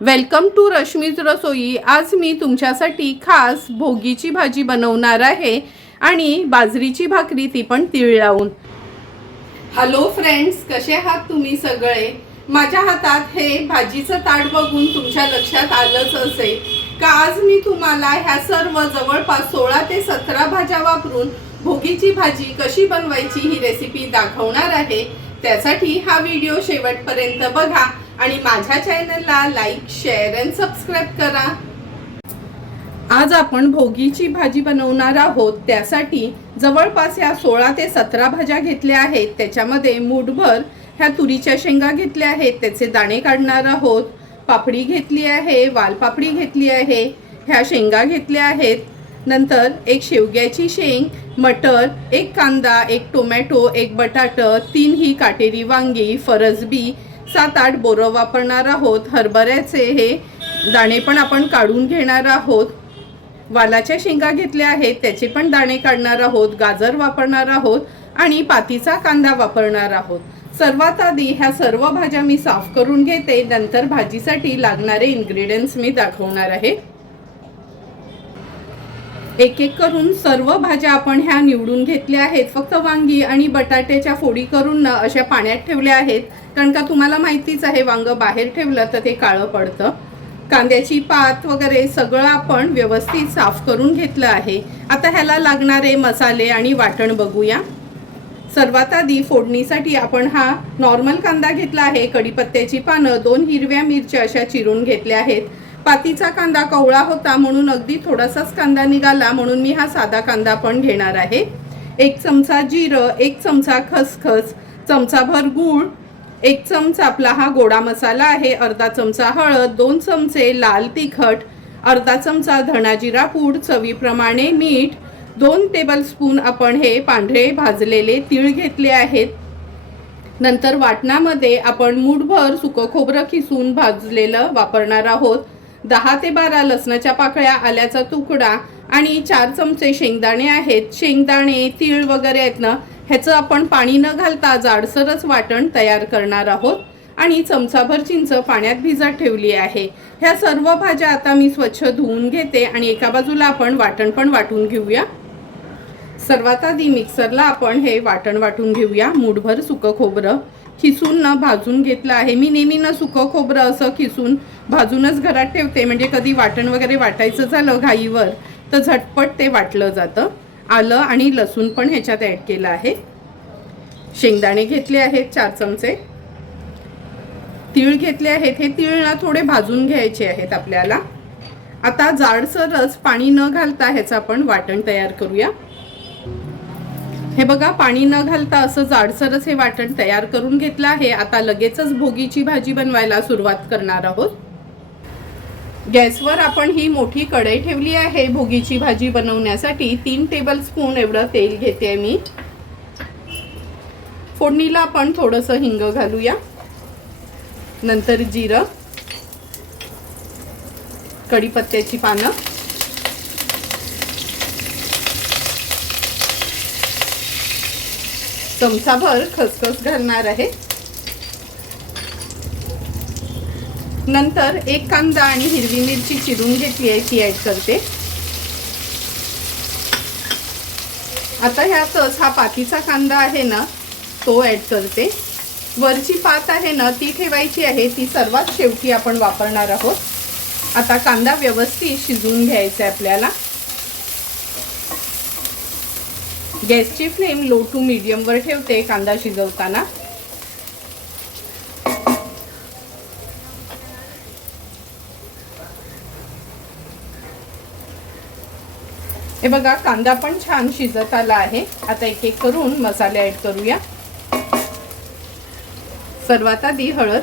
Welcome to Rashmi's रसोई। आज मी तुमच्यासाठी खास भोगीची भाजी बनवणार आहे आणि बाजरीची भाकरी, ती पण तीळ लावून। हॅलो फ्रेंड्स, कसे आहात तुम्ही सगळे? माझ्या हातात हे भाजीचं ताट बघून तुमच्या लक्षात आलंच असेल का आज मी तुम्हाला ह्या सर्व जवळपास 16 ते 17 भाज्या वापरून भोगीची भाजी कशी बनवायची ही रेसिपी दाखवणार आहे। त्यासाठी हा व्हिडिओ शेवटपर्यंत बघा आणि माझ्या चॅनलला लाईक, शेअर आणि सबस्क्राइब करा। आज आपण भोगीची भाजी बनवणार आहोत। त्यासाठी जवळपास या 16 ते 17 भाज्या घेतल्या आहेत। त्याच्यामध्ये मूठभर ह्या तुरीच्या शेंगा घेतल्या आहेत, त्याचे दाणे काढणार आहोत। पापडी घेतली आहे, वालपापडी घेतली आहे, ह्या शेंगा घेतल्या आहेत। नंतर एक शेवग्याची शेंग, मटर, एक कांदा, एक टोमॅटो, एक बटाटा, 3 ही काटेरी वांगी, फरसबी, 7-8 बोरं वापरणार आहोत। हरभऱ्याचे हे दाणे पण आपण काढून घेणार आहोत। वालाच्या शेंगा घेतल्या आहेत, त्याचे पण दाणे काढणार आहोत। गाजर वापरणार आहोत आणि पातीचा कांदा वापरणार आहोत। सर्वात आधी ह्या सर्व भाज्या मी साफ करून घेते, नंतर भाजीसाठी लागणारे इन्ग्रेडियंट्स मी दाखवणार आहे। एक एक करून सर्व भाज्या आपण ह्या निवडून घेतल्या आहेत। फक्त वांगी आणि बटाट्याच्या फोडी करून अशा पाण्यात ठेवल्या आहेत, कारण का तुम्हाला माहितीच आहे वांग बाहेर ठेवलं तर ते काळं पडतं। कांद्याची पात वगैरे सगळं आपण व्यवस्थित साफ करून घेतलं आहे। आता ह्याला लागणारे मसाले आणि वाटण बघूया। सर्वात आधी फोडणीसाठी आपण हा नॉर्मल कांदा घेतला आहे। कढीपत्त्याची पानं, 2 हिरव्या मिरच्या अशा चिरून घेतल्या आहेत। पातीचा कांदा कवळा होता म्हणून अगदी थोडासाच कांदा निघाला, म्हणून मी हा साधा कांदा पण घेणार आहे। 1 चमचा जिरं, 1 चमचा खसखस, चमचाभर गूळ, 1 चमचा आपला हा गोडा मसाला आहे, अर्धा चमचा हळद, 2 चमचे लाल तिखट, अर्धा चमचा धना जिरा पूड, चवीप्रमाणे मीठ, 2 टेबलस्पून आपण हे पांढरे भाजलेले तीळ घेतले आहेत। नंतर वाटणामध्ये आपण मूठभर सुकं खोबरं किसून भाजलेलं वापरणार आहोत। 10 ते 12 लसणाच्या पाकळ्या, आल्याचा तुकडा आणि 4 चमचे शेंगदाणे आहेत। शेंगदाणे, तीळ वगैरे आहेत ना, ह्याचं आपण पाणी न घालता जाडसरच वाटण तयार करणार आहोत। आणि चमचाभर चिंच पाण्यात भिजत ठेवली आहे। ह्या सर्व भाज्या आता मी स्वच्छ धुवून घेते आणि एका बाजूला आपण वाटण पण वाटून घेऊया। सर्वात आधी मिक्सरला आपण हे वाटण वाटून घेऊया। मूठभर सुकं खोबरं खिसून भाजून घेतलं आहे। मी नेहमी सुकं खोबरं असं खिसून भाजूनच घरात ठेवते, म्हणजे कधी वाटण वगैरे वाटायचं झालं घाईवर तर झटपट ते वाटलं जातं। आलं आणि लसूण पण ह्याच्यात ॲड केलं आहे। शेंगदाणे घेतले आहेत 4 चमचे, तीळ घेतले आहेत। हे तीळ थोडे भाजून घ्यायचे आहेत आपल्याला। आता जाडसरच पाणी न घालता ह्याचं आपण वाटण तयार करूया। हे बघा, पाणी न घालता असं जाडसरच हे वाटण तयार करून घेतलं आहे। आता लगेचच भोगीची भाजी बनवायला सुरुवात करणार आहोत। गॅसवर आपण ही मोठी कढई ठेवली आहे। भोगीची भाजी बनवण्यासाठी 3 टेबलस्पून एवढं तेल घेते मी। फोडणीला आपण थोडंसं हिंग घालूया, नंतर जिरं, कढीपत्त्याची पानं, चमचाभर खसखस घालणार आहे। नंतर 1 कांदा आणि हिरवी मिरची चिरून घेतली आहे, ती ॲड करते। आता ह्यातच हा पातीचा कांदा आहे ना, तो ॲड करते। वरची पात आहे ना, ती ठेवायची आहे, ती सर्वात शेवटी आपण वापरणार आहोत। आता कांदा व्यवस्थित शिजवून घ्यायचा आहे आपल्याला। गॅसची फ्लेम लो टू मीडियम वर ठेवते कांदा शिजवताना। हे बघा, कांदा पण छान शिजत आला आहे। आता एक एक करून मसाले ॲड करूया। सर्वात आधी हळद,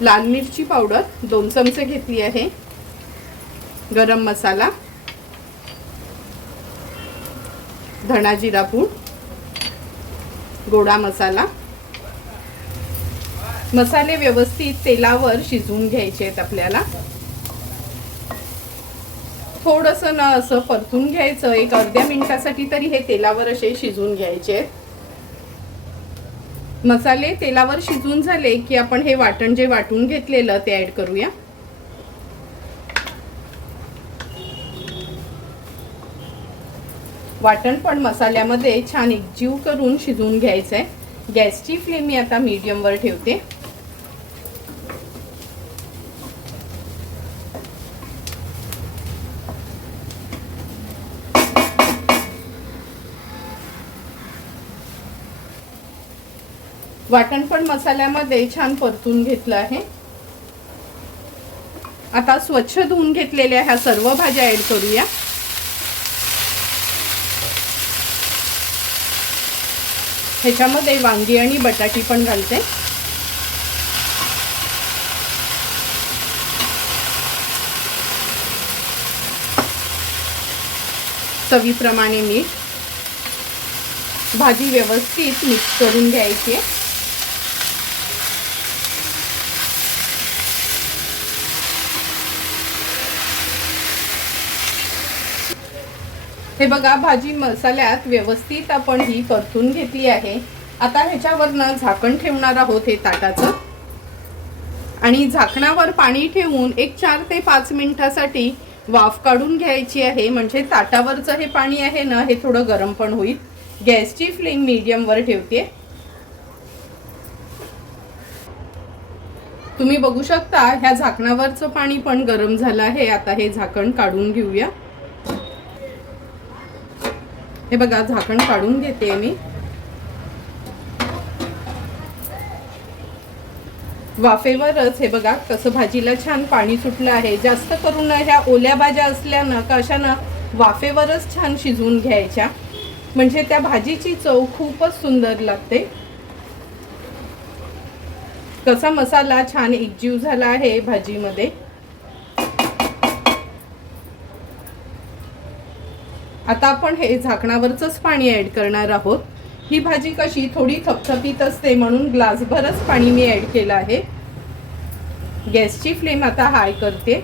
लाल मिरची पावडर 2 चमचे घेतली आहे, गरम मसाला, धना जिरा पूड, गोडा मसाला। मसाले व्यवस्थित तेलावर शिजवून घ्यायचे आहेत आपल्याला। थोडंसं असं परतून घ्यायचं, एक अर्ध्या मिनिटासाठी तरी हे तेलावर असे शिजवून घ्यायचे। मसाले तेलावर शिजून झाले की आपण हे वाटण जे वाटून घेतलेलं ते ऍड करूया. वाटण पण मसाल्यामध्ये छान एकजीव करून शिजवून घ्यायचं आहे. गॅसची फ्लेम मी आता मीडियमवर ठेवते. वाटण पण मसाल्यामध्ये छान परतून घेतलं आहे. आता स्वच्छ धुवून घेतलेल्या ह्या सर्व भाज्या ऍड करूया. ह्याच्यामध्ये वांगी आणि बटाटी पण घालते. चवीप्रमाणे मीठ. भाजी व्यवस्थित मिक्स करून घ्यायची आहे. हे बघा, भाजी मसाल्यात व्यवस्थित आपण ही परतून घेतली आहे. आता ह्याच्यावरनं झाकण ठेवणार आहोत हे ताटाचं. आणि झाकणावर पाणी ठेवून एक 4 ते 5 मिनिटासाठी वाफ काढून घ्यायची आहे. म्हणजे ताटावरचं हे पाणी आहे ना, हे थोडं गरम पण होईल. गॅसची फ्लेम मीडियमवर ठेवते. तुम्ही बघू शकता ह्या झाकणावरचं पाणी पण गरम झालं आहे. आता हे झाकण काढून घेऊया. हे बघा, झाकण काढून घेते मी. वाफेवरच हे बघा कसं भाजीला छान पाणी सुटलं आहे. जास्त करून ह्या ओल्या भाज्या असल्या ना का अशा ना वाफेवरच छान शिजवून घ्यायच्या, म्हणजे त्या भाजीची चव खूपच सुंदर लागते. कसा मसाला छान एकजीव झाला आहे भाजीमध्ये. आता आपण हे झाकणावरचंच पाणी ऍड करणार आहोत. ही भाजी कशी थोडी थपथपीत असते म्हणून ग्लासभरच पाणी मी ऍड केलं आहे. गॅसची फ्लेम आता हाय करते.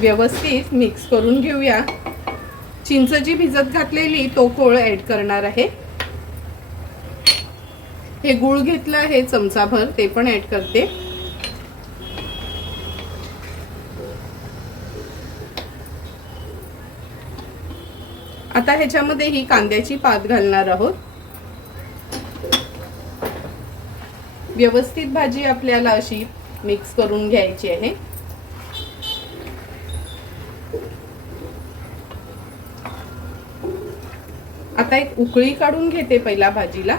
व्यवस्थित मिक्स करून घेऊया. चिंच जी भिजत घातलेली तो कोळ ऍड करणार आहे. हे गूळ घेतलं आहे चमचाभर, ते पण ऍड करते. आता ह्याच्यामध्ये ही कांद्याची पात घालणार आहोत. व्यवस्थित भाजी आपल्याला अशी मिक्स करून घ्यायची आहे. आता एक उकळी काढून घेते पहिला भाजीला.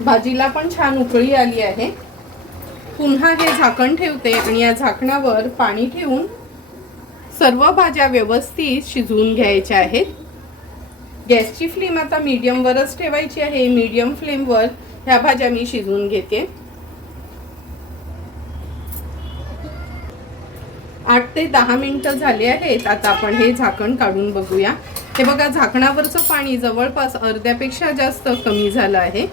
भाजीला पण छान उकळी आली आहे. पुन्हा हे झाकण ठेवते आणि या झाकणावर पाणी ठेवून सर्व भाज्या व्यवस्थित शिजवून घ्यायच्या आहेत. गॅसची फ्लेम आता मीडियमवरच ठेवायची आहे. मीडियम फ्लेमवर ह्या भाज्या मी शिजवून घेते. 8 ते 10 मिनिटं झाले आहेत. आता आपण हे झाकण काढून बघूया. हे बघा, झाकणावरचं पाणी जवळपास अर्ध्यापेक्षा जास्त कमी झालं आहे.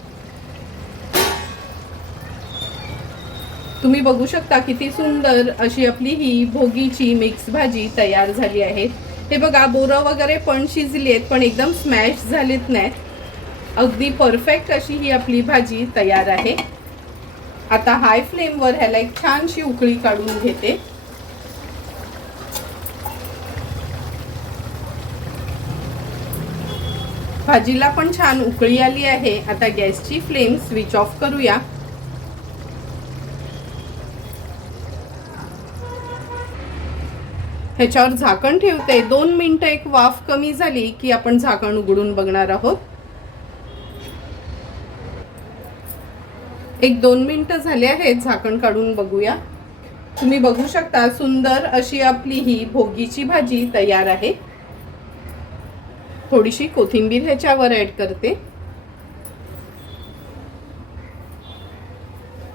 तुम्ही बघू शकता किती सुंदर अशी आपली ही भोगीची मिक्स भाजी तयार झाली आहे. हे बघा, बोरं वगैरे पण शिजलीत पण एकदम स्मॅश झालीत नाहीत. अगदी परफेक्ट अशी ही आपली भाजी तयार आहे. आता हाय फ्लेमवर ह्याला एक छानशी उकळी काढून घेते. भाजीला पण छान उकळी आली आहे. आता गॅसची फ्लेम स्विच ऑफ करूया. ह्याच्यावर झाकण ठेवते. 2 मिनिटं एक वाफ कमी झाली की आपण झाकण उघडून बघणार आहोत. 1-2 मिनिटं झाले आहेत. झाकण काढून बघूया. तुम्ही बघू शकता सुंदर अशी आपली ही भोगीची भाजी तयार आहे. थोडीशी कोथिंबीर ह्याच्यावर ऍड करते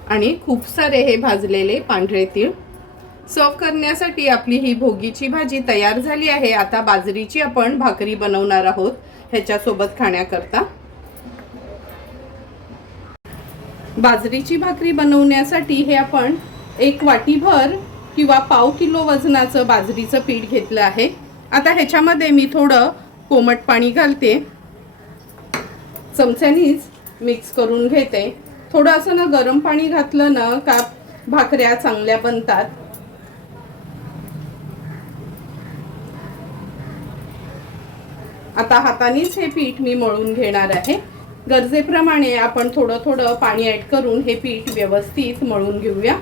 आणि खूप सारे हे भाजलेले पांढरे तीळ. सर्व करण्यासाठी आपली ही भोगीची भाजी तयार झाली आहे. आता बाजरीची आपण भाकरी बनवणार आहोत ह्याच्यासोबत खाण्याकरता. बाजरीची भाकरी बनवण्यासाठी हे आपण 1 वाटीभर किंवा पाव किलो वजनाचं बाजरीचं पीठ घेतलं आहे। आता ह्याच्यामध्ये मी थोडं कोमट पाणी घालते, चमच्यानीच मिक्स करून घेते। थोडं असं ना गरम पाणी घातलं ना का भाकऱ्या चांगल्या बनतात। आता हातानेच हे पीठ मी मळून घेणार आहे। गरजेप्रमाणे आपण थोडं थोडं पाणी ऍड करून हे पीठ व्यवस्थित मळून घेऊया।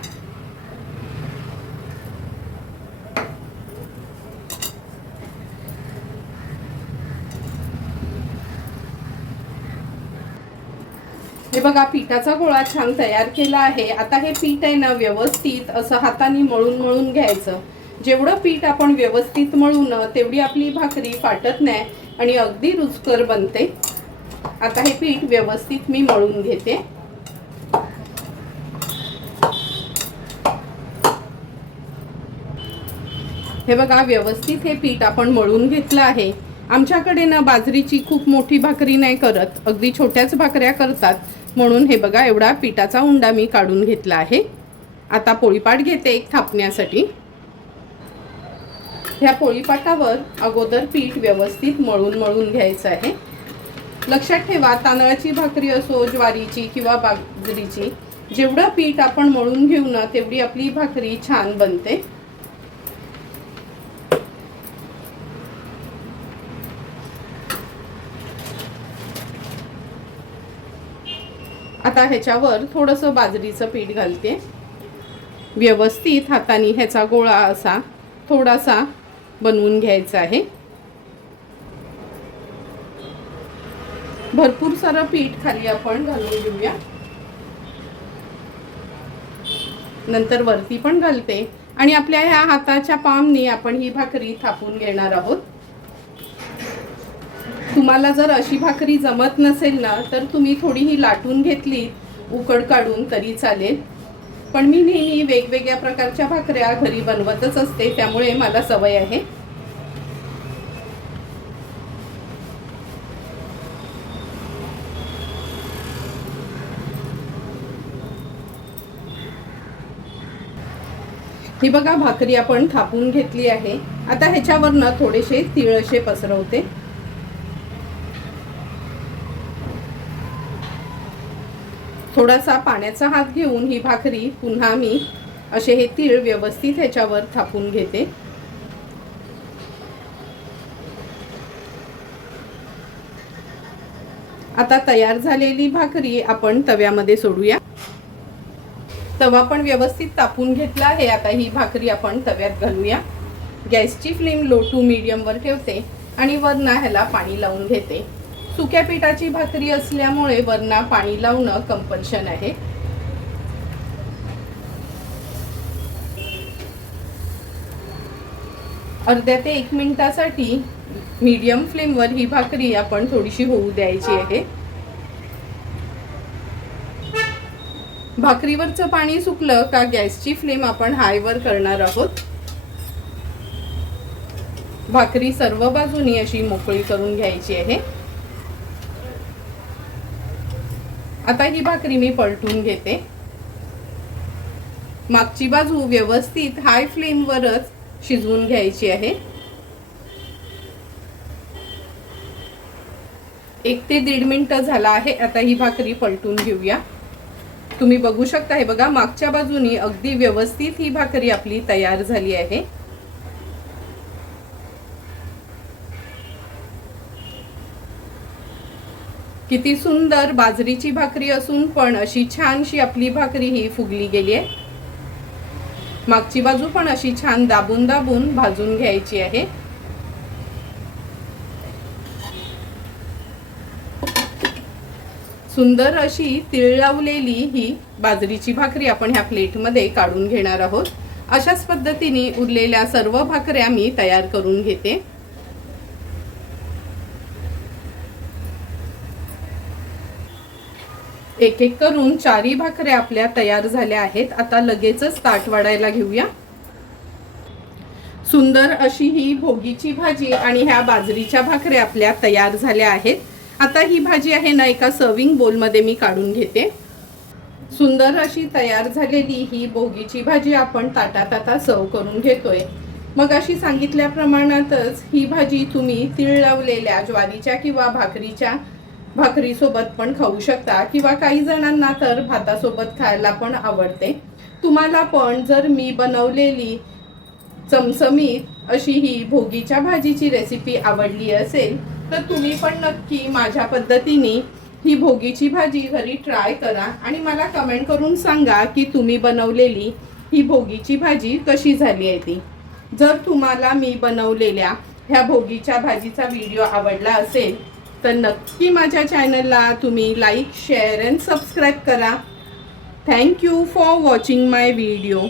हे बघा पिठाचा गोळा छान तयार केला आहे। आता हे पीठ आहे ना व्यवस्थित असं हाताने मळून मळून घ्यायचं। जेवढं पीठ आपण व्यवस्थित मळू ना तेवढी आपली भाकरी फाटत नाही आणि अगदी रुचकर बनते। आता हे पीठ व्यवस्थित मी मळून घेते। हे बघा व्यवस्थित हे पीठ आपण मळून घेतलं आहे। आमच्याकडे ना बाजरीची खूप मोठी भाकरी नाही करत, अगदी छोट्याच भाकऱ्या करतात, म्हणून हे बघा एवढा पिठाचा उंडा मी काढून घेतला आहे। आता पोळीपाट घेते एक थापण्यासाठी। ह्या पोळीपाटावर अगोदर पीठ व्यवस्थित मळून मळून घ्यायचं आहे। लक्षात ठेवा तांदळाची भाकरी असो ज्वारीची किंवा बाजरीची, जेवढं पीठ आपण मळून घेऊ ना तेवढी आपली भाकरी छान बनते। आता ह्याच्यावर थोडंसं बाजरीचं पीठ घालते। व्यवस्थित हाताने ह्याचा गोळा असा थोडासा बनवून घ्यायचा आहे। भरपूर सारं पीठ खाली आपण घालून घेऊया। नंतर वरती पण घालते आणि आपल्या ह्या हाताच्या पामने आपण ही भाकरी थापून घेणार आहोत। तुम्हाला जर अशी भाकरी जमत नसेल ना तर तुम्ही थोडीही लाटून घेतली उकड काढून तरी चालेल, पण मी नेहमी वेगवेगळ्या प्रकारच्या भाकऱ्या घरी बनवतच असते, त्यामुळे मला सवय आहे। ही बघा भाकरी आपण थापून घेतली आहे। आता ह्याच्यावरनं थोडेसे तीळ असे पसरवते। थोडासा पाण्याचा हात घेऊन ही भाकरी पुन्हा मी असे हे तीळ व्यवस्थित ह्याच्यावर थापून घेते। आता तयार झालेली भाकरी आपण तव्यामध्ये सोडूया। तवा पण व्यवस्थित तापून घेतला आहे। आता ही भाकरी आपण तव्यात घालूया। गॅसची फ्लेम लो टू मीडियम वर ठेवते आणि वरना ह्याला पाणी लावून घेते। सुक्या पिठाची भाकरी असल्यामुळे वरना पाणी लावणं कंपल्शन आहे। अर्ध्या ते 1 मिनिटासाठी मीडियम फ्लेमवर ही भाकरी आपण थोडीशी होऊ द्यायची आहे। भाकरीवरचं पाणी सुकलं का गॅसची फ्लेम आपण हाय वर करणार आहोत। भाकरी सर्व बाजूनी अशी मोकळी करून घ्यायची आहे। आता ही भाकरी मी पलटून घेते। मागची बाजू व्यवस्थित हाय फ्लेम वरच शिजवून घ्यायची आहे। 1 ते 1.5 मिनिटं झाला आहे। आता ही भाकरी पलटून घेऊया। तुम्ही बघू शकता हे बघा मागच्या बाजूनी अगदी व्यवस्थित ही भाकरी आपली तयार झाली आहे। किती सुंदर बाजरीची भाकरी असून पण अशी छानशी आपली भाकरी ही फुगली गेली आहे। मागची बाजू पण अशी छान दाबून दाबून भाजून घ्यायची आहे। सुंदर अशी तीळ लावलेली ही बाजरीची भाकरी आपण ह्या प्लेटमध्ये काढून घेणार आहोत। अशाच पद्धतीने उरलेल्या सर्व भाकऱ्या मी तयार करून घेते। एक एक करून 4 भाकऱ्या आपल्या तयार झाल्या आहेत। आता लगेचच ताट वाढायला घेऊया। सुंदर अशी ही भोगीची भाजी आणि ह्या बाजरीच्या भाकऱ्या आपल्या तयार झाल्या आहेत। आता ही भाजी आहे ना एका सर्विंग बोल मध्ये मी काढून घेते। सुंदर अशी तयार झालेली ही भोगीची भाजी आपण ताटात आता सर्व करून घेतोय. मग अशी सांगितल्या प्रमाणातच ही भाजी तुम्ही तीळ लावलेल्या ज्वारीच्या किंवा भाकरीसोबत पण खाऊ शकता किंवा काही जणांना तर भातासोबत खायला पण आवडते. तुम्हाला पण जर मी बनवलेली चमचमीत अशी ही भोगीच्या भाजीची रेसिपी आवडली असेल तर तुम्ही पण नक्की माझ्या पद्धतीने ही भोगीची भाजी घरी ट्राय करा आणि मला कमेंट करून सांगा की तुम्ही बनवलेली ही भोगीची भाजी कशी झाली आहे ती. जर तुम्हाला मी बनवलेल्या ह्या भोगीच्या भाजीचा व्हिडिओ आवडला असेल तर नक्की माझ्या चॅनलला तुम्ही लाईक, शेअर अँड सबस्क्राईब करा. Thank you for watching my video.